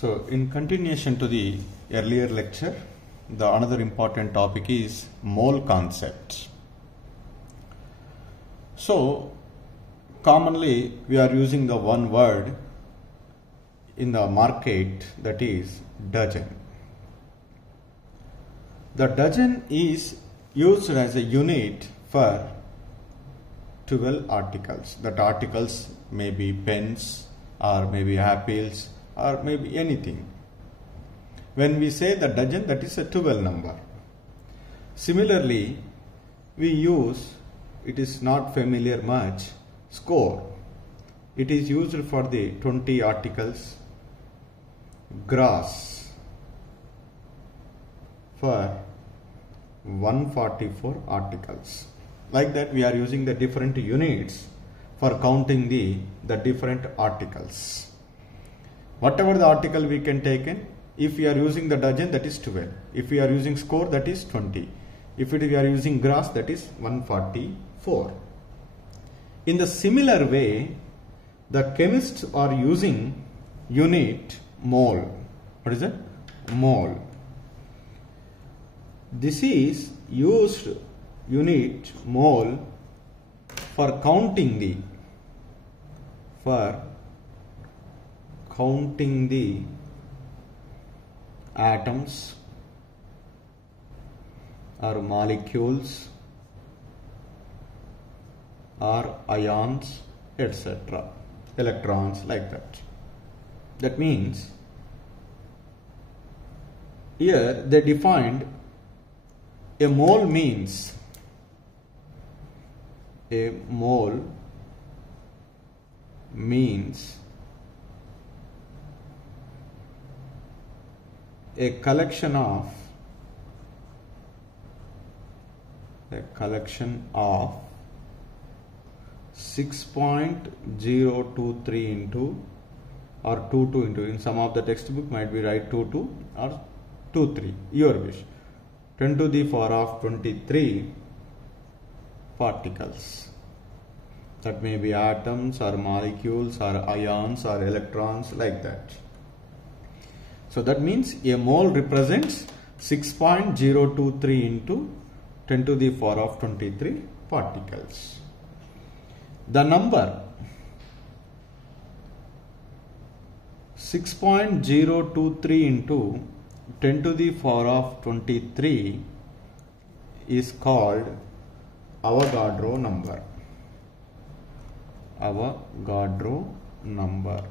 So, in continuation to the earlier lecture, the another important topic is mole concept. So, commonly we are using the one word in the market, that is dozen. The dozen is used as a unit for 12 articles. That articles may be pens or maybe apples or maybe anything. When we say the dozen, that is a 12 number. Similarly, we use, it is not familiar much, score. It is used for the 20 articles, gross for 144 articles. Like that, we are using the different units for counting the different articles. Whatever the article we can take in, if we are using the dozen, that is 12. If we are using score, that is 20. If we are using gross, that is 144. In the similar way, the chemists are using unit mole. What is it? Mole. This is used unit mole for counting the atoms or molecules or ions, etc., electrons, like that. That means here they defined a mole means a collection of 6.023 into or 22 into, in some of the textbook might be write 22 or 23, your wish, 10 to the power of 23 particles. That may be atoms or molecules or ions or electrons, like that. So that means a mole represents 6.023 into 10 to the power of 23 particles. The number 6.023 into 10 to the power of 23 is called Avogadro number. Avogadro number.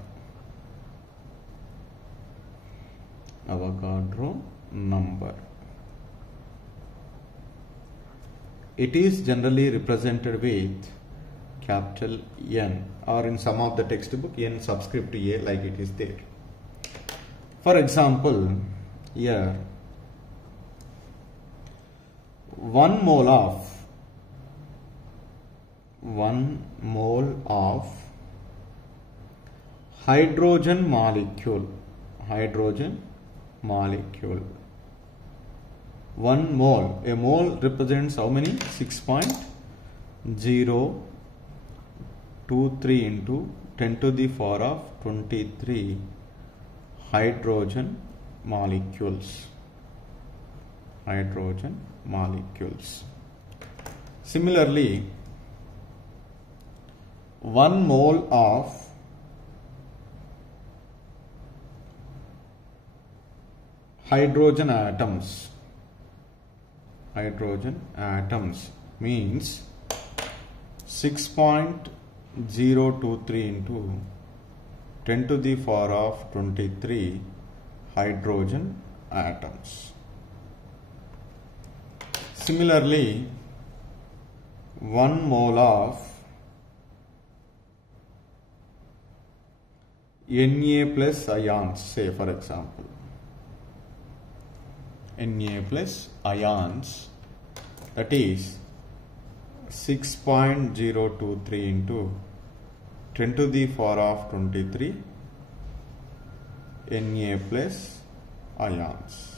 Avogadro number. It is generally represented with capital N, or in some of the textbook N subscript A, like it is there. For example, here 1 mole of hydrogen molecule. 1 mole. A mole represents how many? 6.023 into 10 to the power of 23 hydrogen molecules. Similarly, 1 mole of hydrogen atoms means 6.023 into 10 to the power of 23 hydrogen atoms. Similarly, 1 mole of Na plus ions, say for example, Na plus ions, that is 6.023 into 10 to the power of 23 Na plus ions.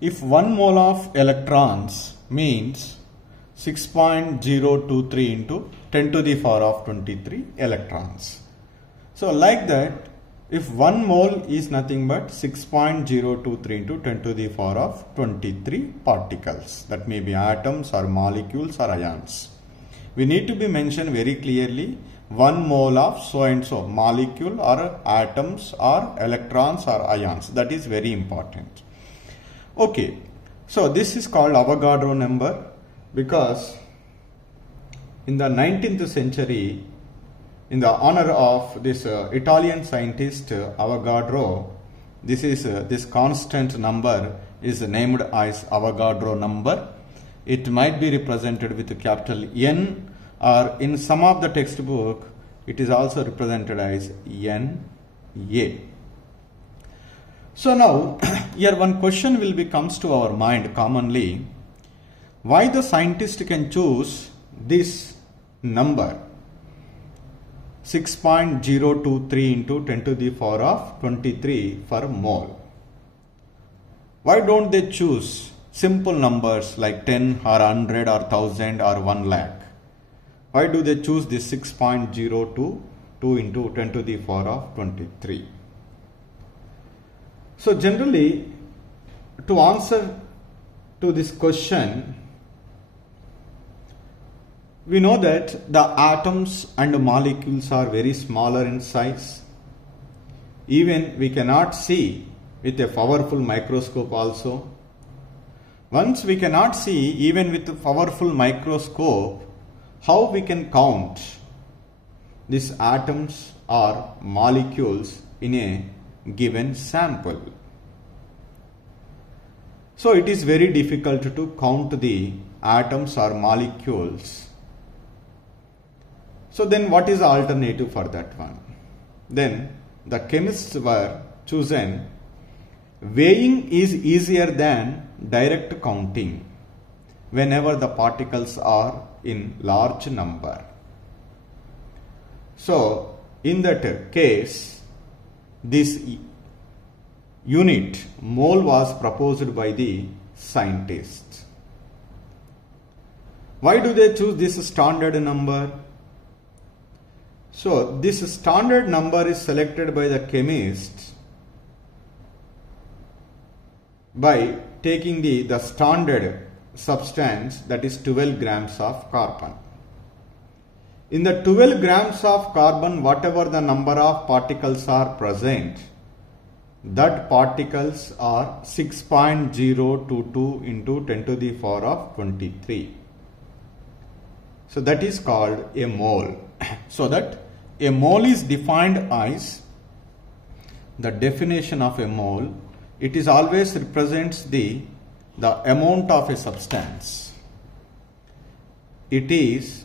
If 1 mole of electrons means 6.023 into 10 to the power of 23 electrons. So like that, if 1 mole is nothing but 6.023 into 10 to the power of 23 particles. That may be atoms or molecules or ions. We need to be mentioned very clearly 1 mole of so and so molecule or atoms or electrons or ions. That is very important. Okay, so this is called Avogadro number because in the 19th century, in the honor of this Italian scientist Avogadro, this constant number is named as Avogadro number. It might be represented with a capital N, or in some of the textbook it is also represented as NA. So now here one question will be comes to our mind commonly: why the scientist can choose this number 6.023 into 10 to the power of 23 for mole? Why don't they choose simple numbers like 10 or 100 or 1000 or 1 lakh? Why do they choose this 6.022 into 10 to the power of 23? So generally, to answer to this question, we know that the atoms and molecules are very smaller in size. Even we cannot see with a powerful microscope also. Once we cannot see even with a powerful microscope, how we can count these atoms or molecules in a given sample? So it is very difficult to count the atoms or molecules. So then what is the alternative for that one? Then the chemists were chosen weighing is easier than direct counting whenever the particles are in large number. So in that case, this unit mole was proposed by the scientists. Why do they choose this standard number? So this standard number is selected by the chemist by taking the standard substance, that is 12 grams of carbon. In the 12 grams of carbon, whatever the number of particles are present, that particles are 6.022 into 10 to the power of 23. So that is called a mole. So that a mole is defined as, the definition of a mole, it is always represents the amount of a substance. It is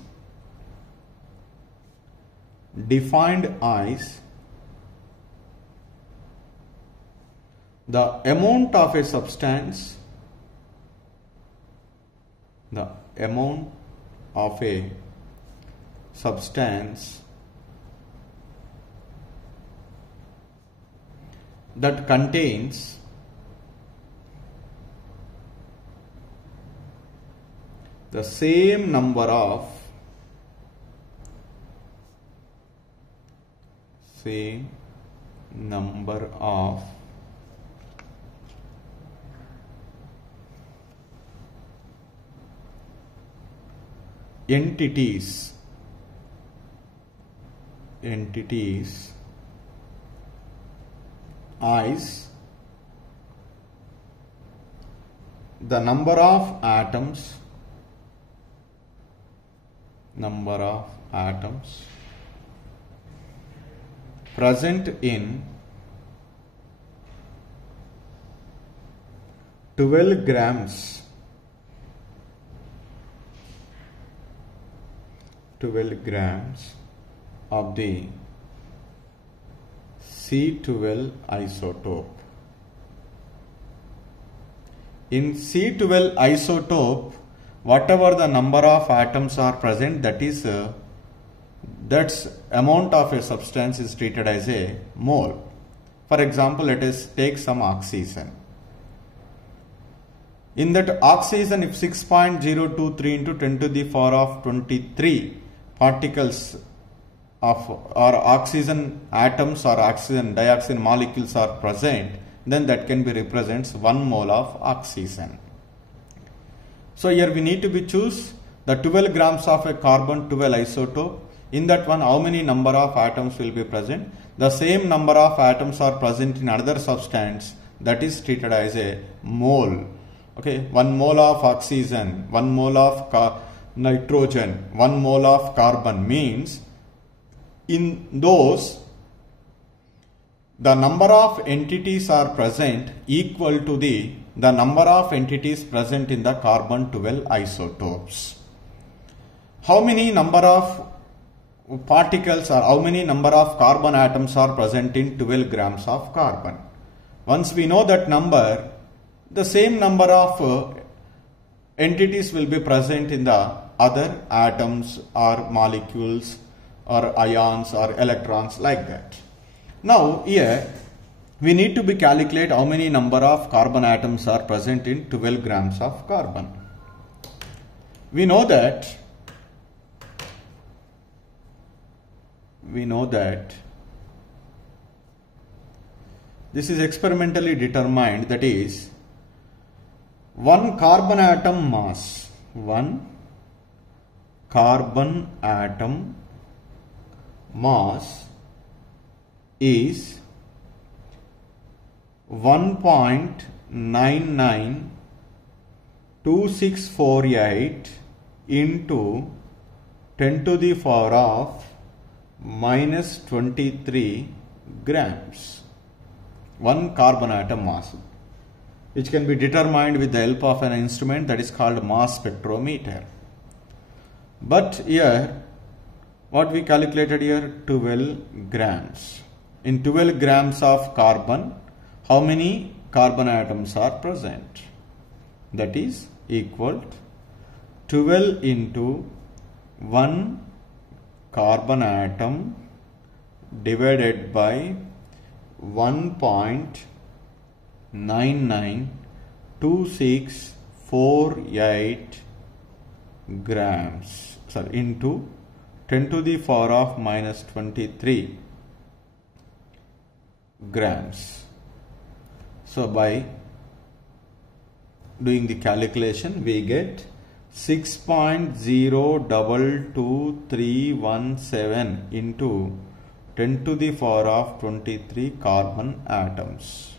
defined as the amount of a substance, the amount of a substance that contains the same number of entities as the number of atoms present in 12 grams of the C12 isotope. In C12 isotope, whatever the number of atoms are present, that's amount of a substance is treated as a mole. For example, let us take some oxygen. In that oxygen, if 6.023 into 10 to the power of 23 particles of or oxygen atoms or oxygen dioxide molecules are present, then that can be represents 1 mole of oxygen. So here we need to be choose the 12 grams of a carbon 12 isotope. In that one, how many number of atoms will be present? The same number of atoms are present in another substance, that is treated as a mole. Okay, 1 mole of oxygen, 1 mole of nitrogen, 1 mole of carbon means in those the number of entities are present equal to the number of entities present in the carbon 12 isotopes. How many number of particles or how many number of carbon atoms are present in 12 grams of carbon? Once we know that number, the same number of entities will be present in the other atoms or molecules or ions or electrons, like that. Now here we need to be calculate how many number of carbon atoms are present in 12 grams of carbon. We know that this is experimentally determined, that is 1 carbon atom mass, 1 carbon atom mass is 1.992648 into 10 to the power of minus 23 grams. 1 carbon atom mass, which can be determined with the help of an instrument that is called mass spectrometer. But here, what we calculated here, 12 grams. In 12 grams of carbon, how many carbon atoms are present? That is equal to 12 into 1 carbon atom divided by 1.992648 grams, into 10 to the power of minus 23 grams. So by doing the calculation, we get 6.022317 into 10 to the power of 23 carbon atoms.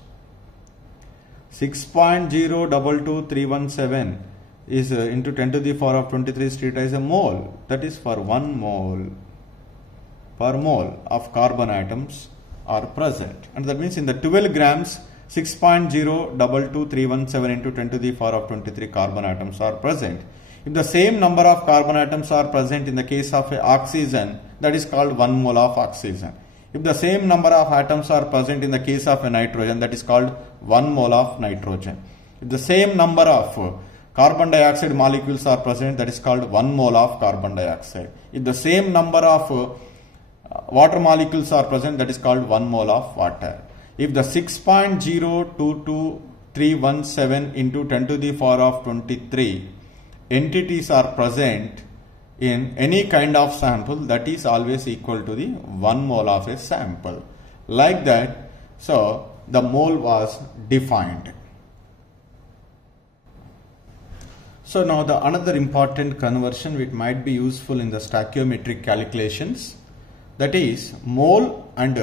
6.022317 is into 10 to the power of 23 is treated as a mole. That is for 1 mole per mole of carbon atoms are present. And that means in the 12 grams, 6.022317 into 10 to the power of 23 carbon atoms are present. If the same number of carbon atoms are present in the case of oxygen, that is called 1 mole of oxygen. If the same number of atoms are present in the case of a nitrogen, that is called 1 mole of nitrogen. If the same number of carbon dioxide molecules are present, that is called 1 mole of carbon dioxide. If the same number of water molecules are present, that is called 1 mole of water. If the 6.022317 into 10 to the power of 23 entities are present in any kind of sample, that is always equal to the 1 mole of a sample. Like that, so the mole was defined. So now the another important conversion which might be useful in the stoichiometric calculations, that is mole and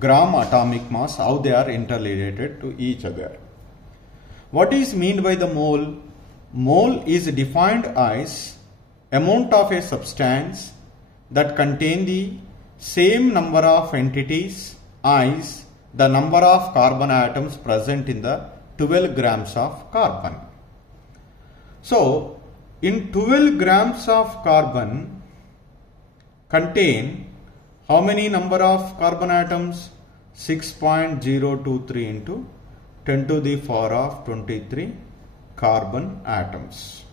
gram atomic mass, how they are interrelated to each other. What is meant by the mole? Mole is defined as amount of a substance that contain the same number of entities as the number of carbon atoms present in the 12 grams of carbon. So in 12 grams of carbon contain how many number of carbon atoms? 6.023 into 10 to the power of 23 carbon atoms.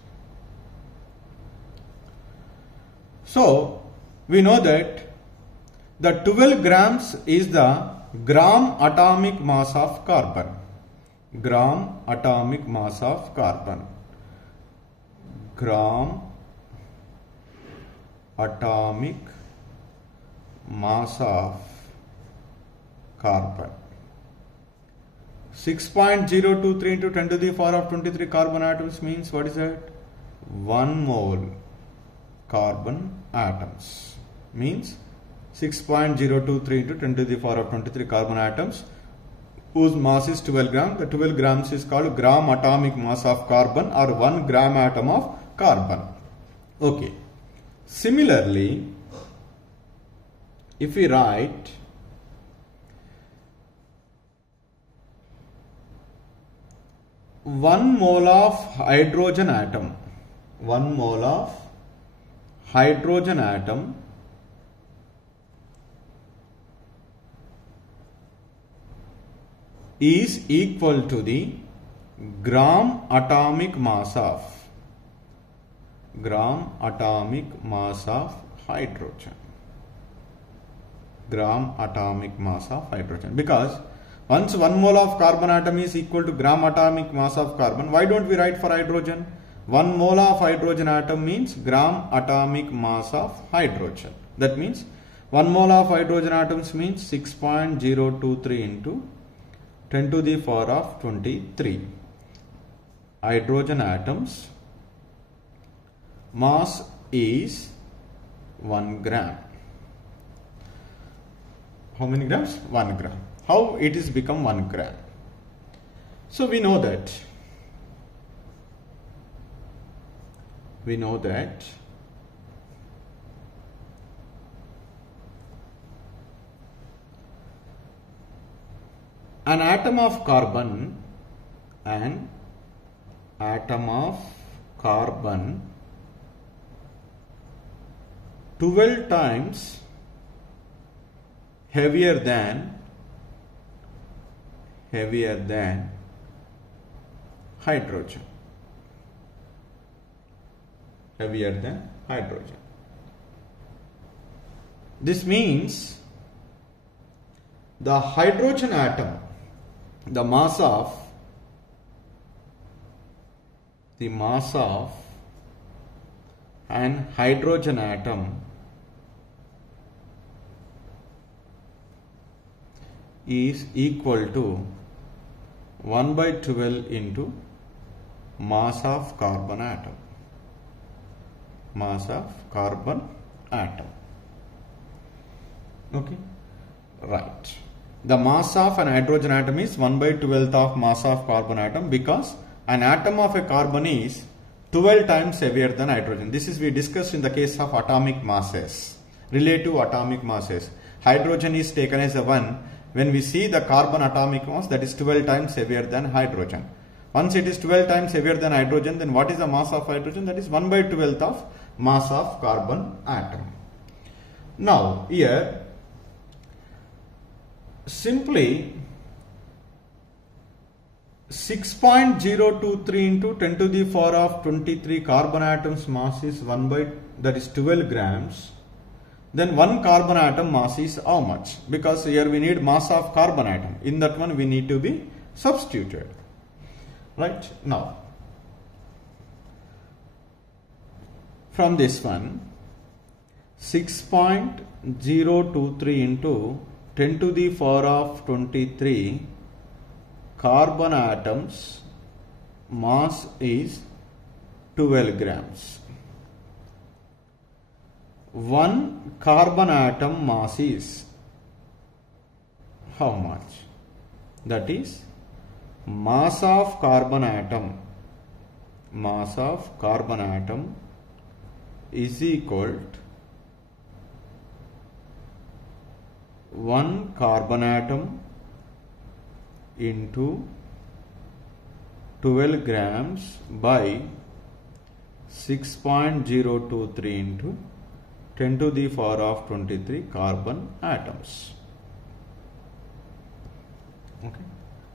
So we know that the 12 grams is the gram atomic mass of carbon. Gram atomic mass of carbon. Gram atomic mass of carbon. 6.023 into 10 to the power of 23 carbon atoms means what is that? 1 mole carbon atoms. Means 6.023 into 10 to the power of 23 carbon atoms whose mass is 12 gram. The 12 grams is called gram atomic mass of carbon or 1 gram atom of carbon. Okay. Similarly, if we write one mole of hydrogen atom, 1 mole of hydrogen atom is equal to the gram atomic mass of hydrogen. Gram atomic mass of hydrogen. Because once 1 mole of carbon atom is equal to gram atomic mass of carbon, why don't we write for hydrogen? 1 mole of hydrogen atom means gram atomic mass of hydrogen. That means 1 mole of hydrogen atoms means 6.023 into 10 to the power of 23. Hydrogen atoms mass is 1 gram. How many grams? 1 gram. How it is become 1 gram? So we know that an atom of carbon 12 times heavier than hydrogen. This means the hydrogen atom, the mass of an hydrogen atom is equal to 1 by 12 into mass of carbon atom. Okay, right. The mass of an hydrogen atom is 1 by 12th of mass of carbon atom, because an atom of a carbon is 12 times heavier than hydrogen. This is we discussed in the case of atomic masses, relative atomic masses. Hydrogen is taken as a 1. When we see the carbon atomic mass, that is 12 times heavier than hydrogen. Once it is 12 times heavier than hydrogen, then what is the mass of hydrogen? That is 1 by 12th of mass of carbon atom. Now here simply 6.023 into 10 to the power of 23 carbon atoms mass is 1 by, that is 12 grams. Then 1 carbon atom mass is how much? Because here we need mass of carbon atom. In that one we need to be substituted. Right? Now, from this one, 6.023 into 10 to the power of 23 carbon atoms mass is 12 grams. 1 carbon atom mass is how much? That is mass of carbon atom is equal to 1 carbon atom into 12 grams by 6.023 into 10 to the power of 23 carbon atoms. Okay.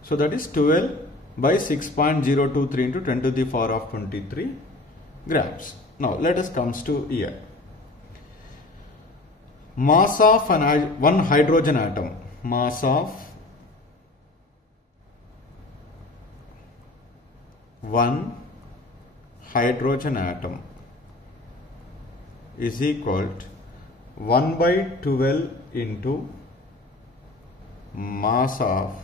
So that is 12 by 6.023 into 10 to the power of 23 grams. Now let us come to here. Mass of one hydrogen atom. Mass of one hydrogen atom is equal to 1 by 12 into mass of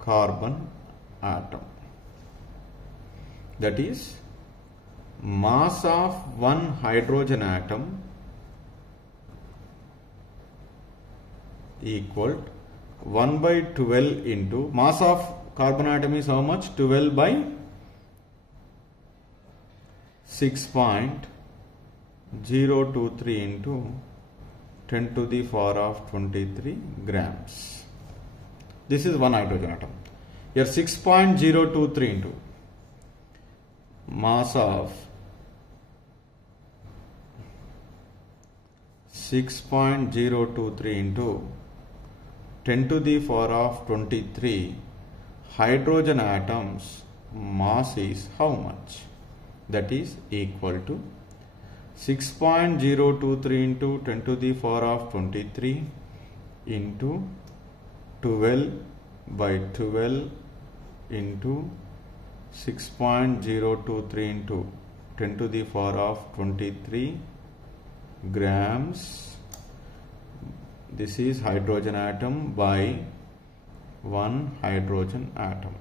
carbon atom. That is, mass of one hydrogen atom equal 1 by 12 into mass of carbon atom is how much? 12 by 6.023 into 10 to the power of 23 grams. This is one hydrogen atom. Here 6.023 into mass of 6.023 into 10 to the power of 23 hydrogen atoms mass is how much? That is equal to 6.023 into 10 to the power of 23 into 12 by 12 into 6.023 into 10 to the power of 23 grams. This is hydrogen atom by one hydrogen atom.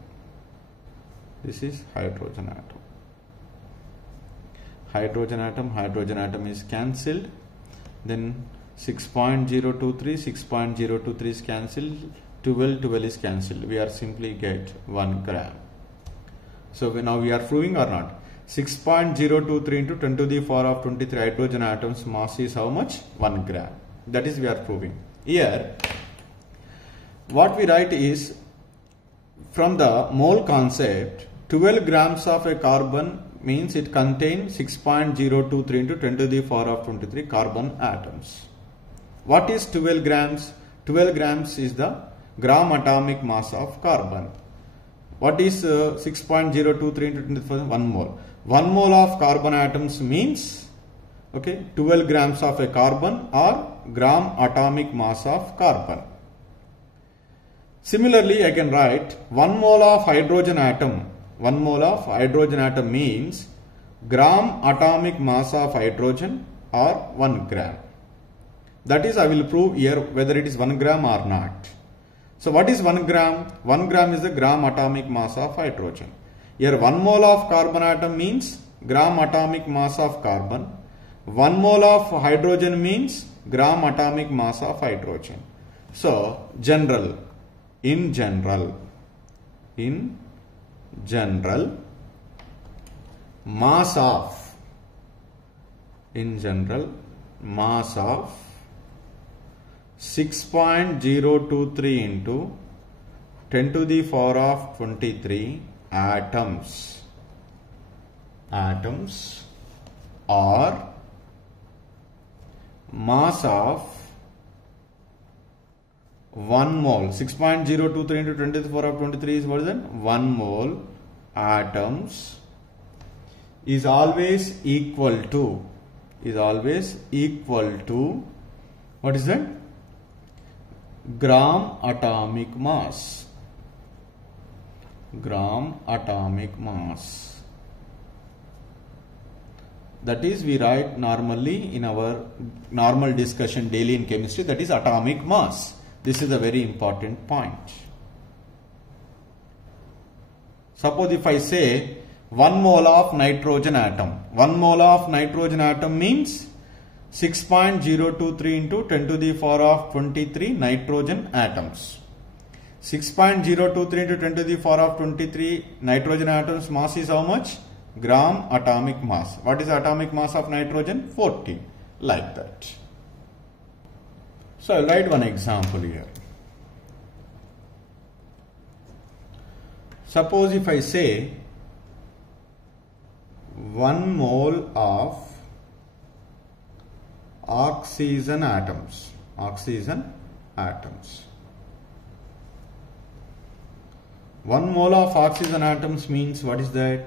This is hydrogen atom. Hydrogen atom is cancelled. Then 6.023 is cancelled. 12 is cancelled. We are simply get 1 gram. So now we are proving or not? 6.023 into 10 to the power of 23 hydrogen atoms mass is how much? 1 gram. That is we are proving. Here what we write is, from the mole concept, 12 grams of a carbon means it contains 6.023 into 10 to the power of 23 carbon atoms. What is 12 grams? 12 grams is the gram atomic mass of carbon. What is 6.023 into 10 to the power? 1 mole. 1 mole of carbon atoms means 12 grams of a carbon or gram atomic mass of carbon. Similarly, I can write 1 mole of hydrogen atom. 1 mole of hydrogen atom means gram atomic mass of hydrogen or 1 gram. That is, I will prove here whether it is 1 gram or not. So what is 1 gram? 1 gram is the gram atomic mass of hydrogen. Here 1 mole of carbon atom means gram atomic mass of carbon. 1 mole of hydrogen means gram atomic mass of hydrogen. So in general, mass of 6.023 into 10 to the power of 23 atoms or mass of 1 mole. 6.023 into 10 to the power of 23 is more than 1 mole atoms is always equal to what is that? Gram atomic mass. That is, we write normally in our normal discussion daily in chemistry, that is atomic mass. This is a very important point. Suppose if I say 1 mole of nitrogen atom. 1 mole of nitrogen atom means 6.023 into 10 to the power of 23 nitrogen atoms. 6.023 into 10 to the power of 23 nitrogen atoms mass is how much? Gram atomic mass. What is atomic mass of nitrogen? 14. Like that. So I will write one example here. Suppose if I say 1 mole of oxygen atoms. 1 mole of oxygen atoms means what is that?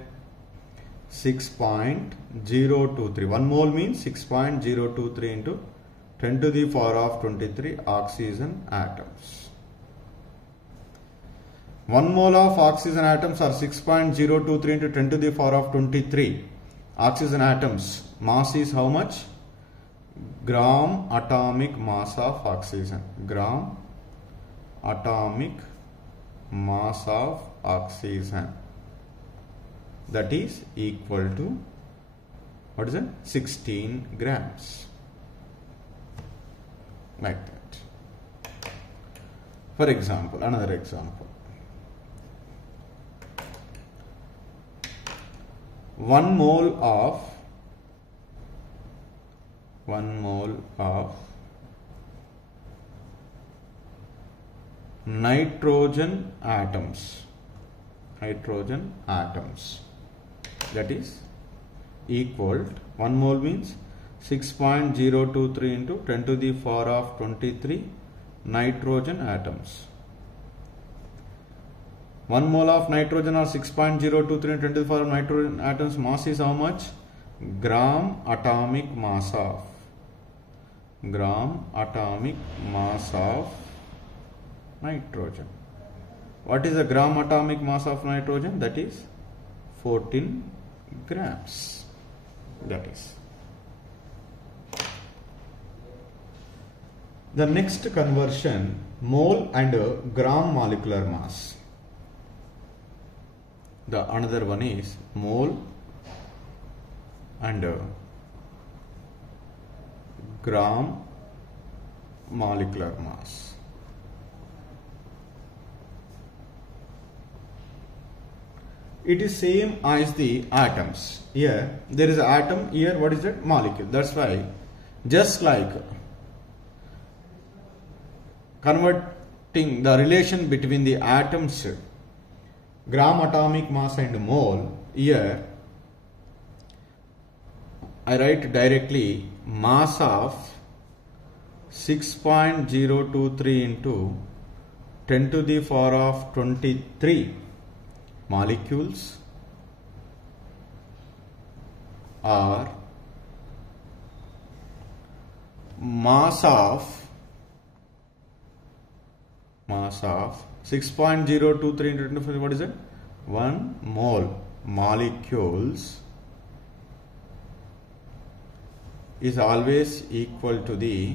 6.023. 1 mole means 6.023 into 10 to the power of 23 oxygen atoms. 1 mole of oxygen atoms are 6.023 into 10 to the power of 23 oxygen atoms. Mass is how much? gram atomic mass of oxygen. Gram atomic mass of oxygen, that is equal to, what is it? 16 grams. Like that. For example, another example. 1 mole of nitrogen atoms, that is equal to, 1 mole means 6.023 into 10 to the power of 23 nitrogen atoms. 1 mole of nitrogen or 6.023 into 10 to the power of nitrogen atoms mass is how much? Gram atomic mass of nitrogen. What is the gram atomic mass of nitrogen? That is 14 grams. That is. The next conversion, mole and gram molecular mass. The another one is mole and gram molecular mass. It is same as the atoms. Here there is an atom, here what is that? Molecule. That's why just like converting the relation between the atoms, gram atomic mass and mole, here I write directly mass of 6.023 into 10 to the power of 23 molecules or mass of 6.023 into 10, what is it? 1 mole molecules is always equal to the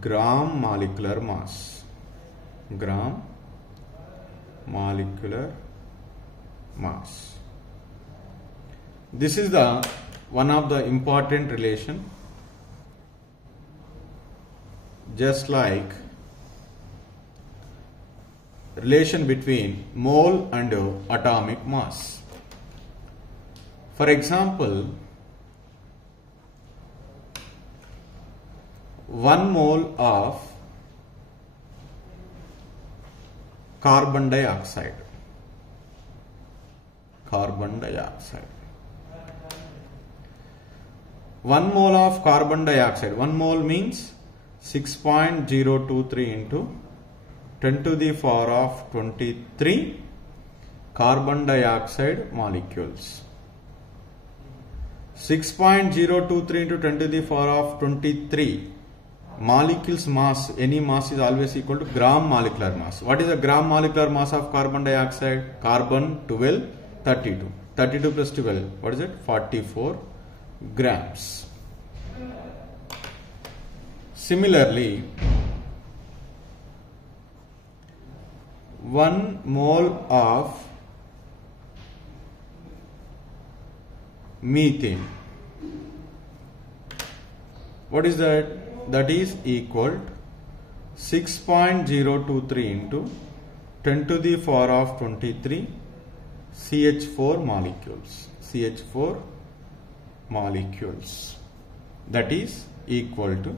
gram molecular mass. Gram molecular mass. This is the one of the important relation, just like relation between mole and atomic mass. For example, 1 mole of carbon dioxide. 1 mole of carbon dioxide. 1 mole means 6.023 into 10 to the power of 23 carbon dioxide molecules. 6.023 into 10 to the power of 23 molecules mass, any mass is always equal to gram molecular mass. What is the gram molecular mass of carbon dioxide? Carbon 12, 32. 32 plus 12, what is it? 44 grams. Similarly, 1 mole of methane. What is that? That is equal to 6.023 into 10 to the power of 23 CH4 molecules. CH4 molecules. That is equal to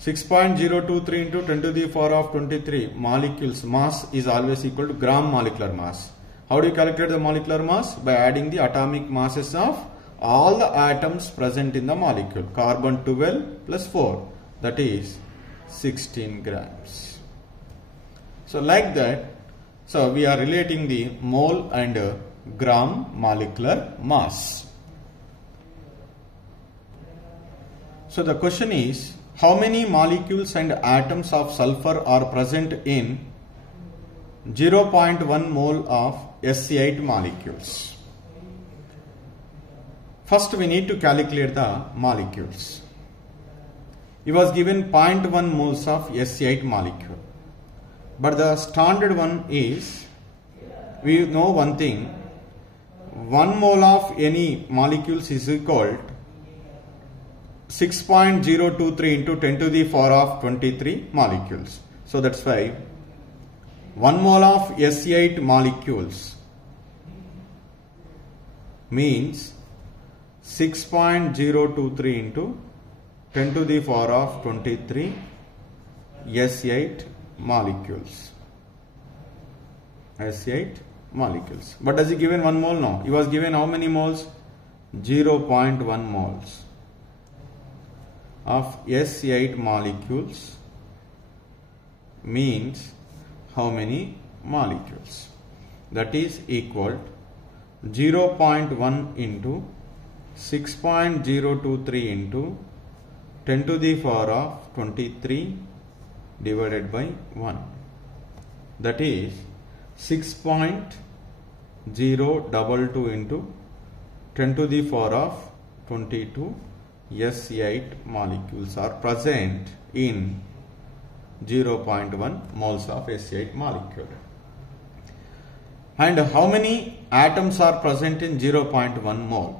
6.023 into 10 to the power of 23 molecules mass is always equal to gram molecular mass. How do you calculate the molecular mass? By adding the atomic masses of all the atoms present in the molecule. Carbon 12 plus 4, that is 16 grams. So like that, so we are relating the mole and gram molecular mass. So the question is, how many molecules and atoms of sulfur are present in 0.1 mole of SC8 molecules? First we need to calculate the molecules. He was given 0.1 moles of SC8 molecule. But the standard one is, we know one thing, 1 mole of any molecules is equal to 6.023 into 10 to the power of 23 molecules. So that's why 1 mole of SC8 molecules means 6.023 into 10 to the power of 23 SC8 molecules. SC8 molecules. But does he given 1 mole? No. He was given how many moles? 0.1 moles of SC8 molecules means how many molecules? That is equal to 0.1 into 6.023 into 10 to the power of 23 divided by 1. That is 6.022 into 10 to the power of 22 SC8 molecules are present in 0.1 moles of SC8 molecule. And how many atoms are present in 0.1 mole?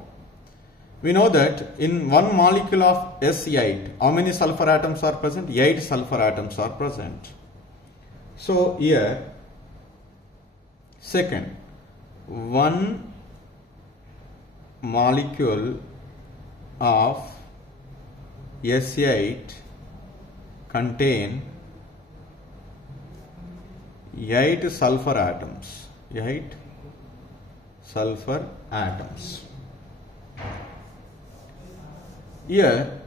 We know that in 1 molecule of SC8, how many sulfur atoms are present? 8 sulfur atoms are present. So here, second, 1 molecule of SC8 contain 8 sulfur atoms. 8 sulfur atoms. Here,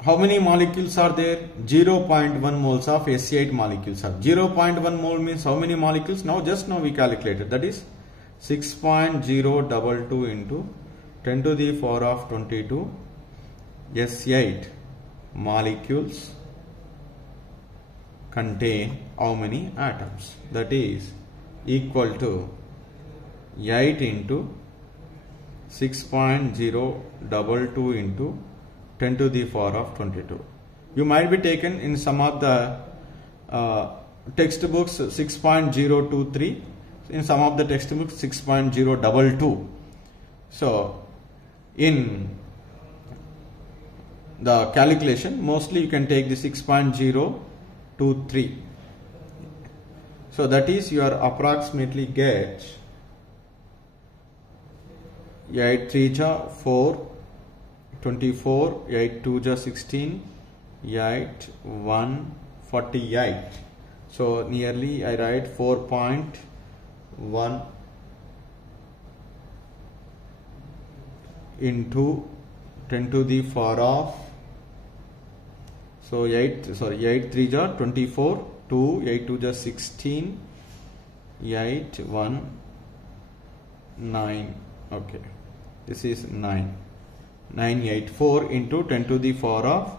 how many molecules are there? 0.1 moles of SC8 molecules are. 0.1 mole means how many molecules? Now we calculated. That is 6.022 into 10 to the power of 22 SC8 molecules contain how many atoms? That is equal to 8 into 6.022 into 10 to the power of 22. You might be taken in some of the textbooks 6.023, in some of the textbooks 6.022. So in the calculation, mostly you can take the 6.023. So that is you are approximately get 8 3 ja 4, 24, 8 2 ja 16, 8 1 48. So nearly I write 4.1 into 10 to the power of, so 8 3 ja 24, 2 8 2 ja 16, 8 1 9. Okay, this is 9 984 into 10 to the power of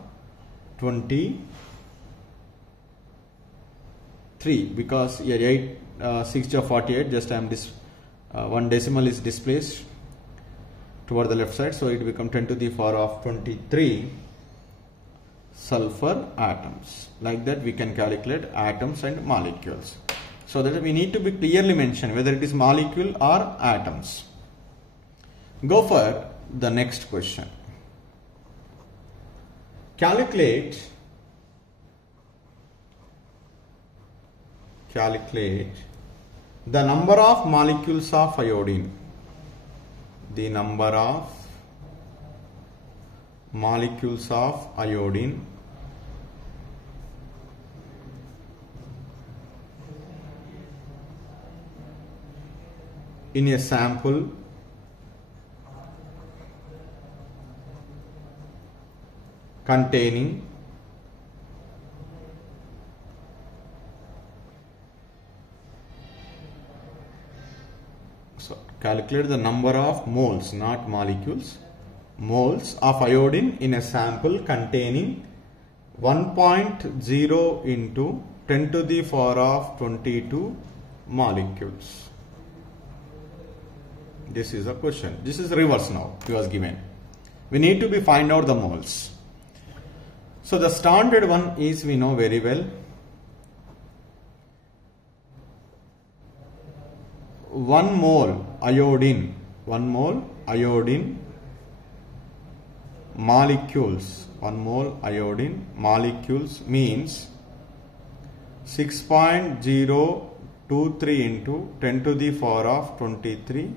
23, because here 8 6 ja 48, just I am one decimal is displaced toward the left side, so it become 10 to the power of 23 sulfur atoms. Like that we can calculate atoms and molecules. So that we need to be clearly mention whether it is molecule or atoms. Go for the next question. Calculate the number of molecules of iodine. The number of molecules of iodine in a sample containing calculate the number of moles, not molecules, moles of iodine in a sample containing 1.0 into 10 to the power of 22 molecules. This is a question. This is reverse now. It was given. We need to find out the moles. So the standard one is, we know very well, 1 mole iodine, 1 mole iodine molecules, 1 mole iodine molecules means 6.023 into 10 to the power of 23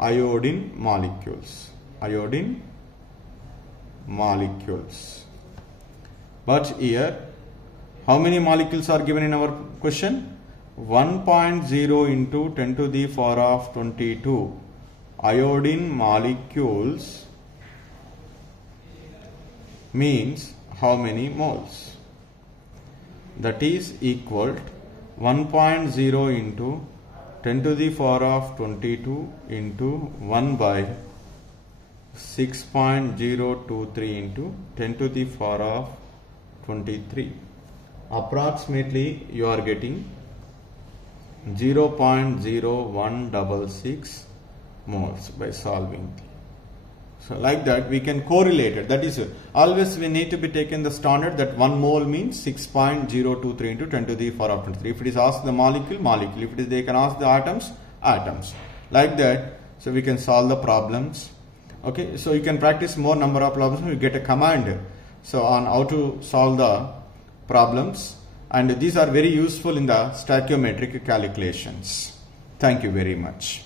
iodine molecules, iodine molecules. But here, how many molecules are given in our question? 1.0 into 10 to the power of 22 iodine molecules means how many moles? That is equal to 1.0 into 10 to the power of 22 into 1 by 6.023 into 10 to the power of 23. Approximately you are getting 0.0166 moles by solving. So like that we can correlate it. That is, always we need to be taken the standard that 1 mole means 6.023 into 10 to the power of 23. If it is asked the molecule, molecule. If it is, they can ask the atoms, atoms. Like that, so we can solve the problems. Okay, so you can practice more number of problems. You get a command so on how to solve the problems, and these are very useful in the stoichiometric calculations. Thank you very much.